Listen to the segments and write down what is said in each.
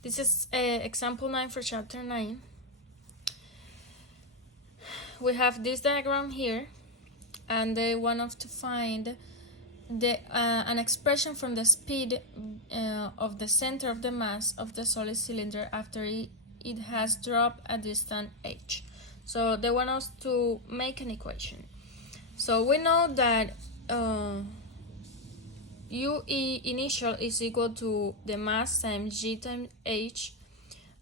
This is example 9 for chapter 9. We have this diagram here, and they want us to find an expression from the speed of the center of the mass of the solid cylinder after it has dropped a distant h. So they want us to make an equation. So we know that UE initial is equal to the mass times g times h,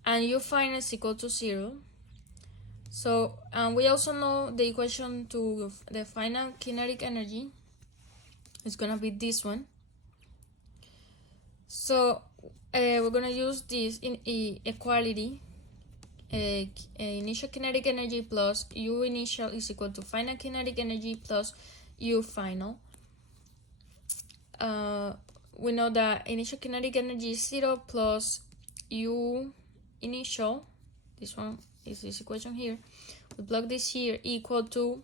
and U final is equal to 0. So we also know the equation to the final kinetic energy is gonna be this one. So we're gonna use this in equality. Initial kinetic energy plus U initial is equal to final kinetic energy plus U final. We know that initial kinetic energy is 0 plus U initial, this one is this equation here, we plug this here, equal to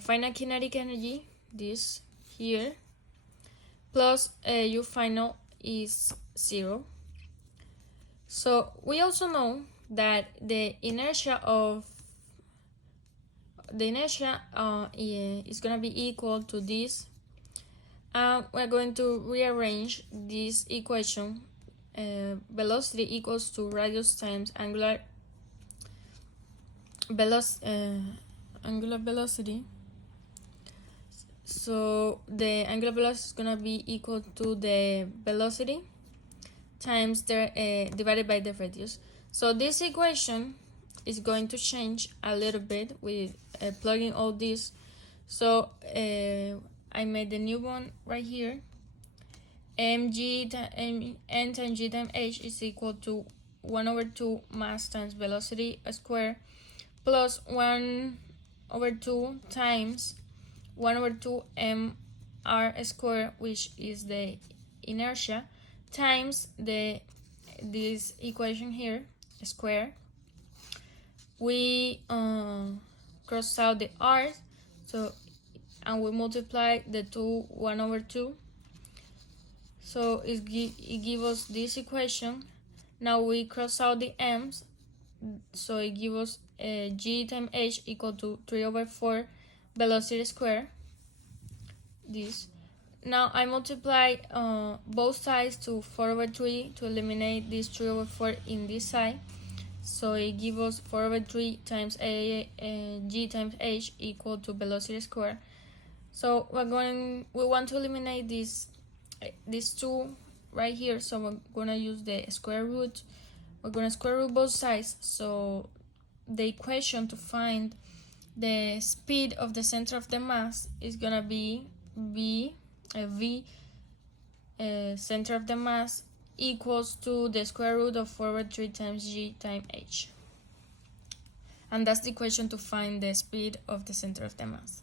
final kinetic energy, this here, plus U final is 0. So we also know that the inertia is going to be equal to this. We're going to rearrange this equation. Velocity equals to radius times angular velocity. So the angular velocity is going to be equal to the velocity times divided by the radius. So this equation is going to change a little bit with plugging all this. So I made the new one right here. N times g times h is equal to 1/2 mass times velocity square plus 1/2 times 1/2 mr square, which is the inertia, times this equation here, square. We cross out the r, so and we multiply the two 1/2. So it gives us this equation. Now we cross out the m's, so it gives us g times h equal to 3/4 velocity square. This. Now I multiply both sides to 4/3 to eliminate this 3/4 in this side. So it gives us 4/3 times g times h equal to velocity square. So we want to eliminate these two right here. So we're gonna use the square root. We're gonna square root both sides. So the equation to find the speed of the center of the mass is gonna be v center of the mass equals to the square root of 4/3 times g times h. And that's the equation to find the speed of the center of the mass.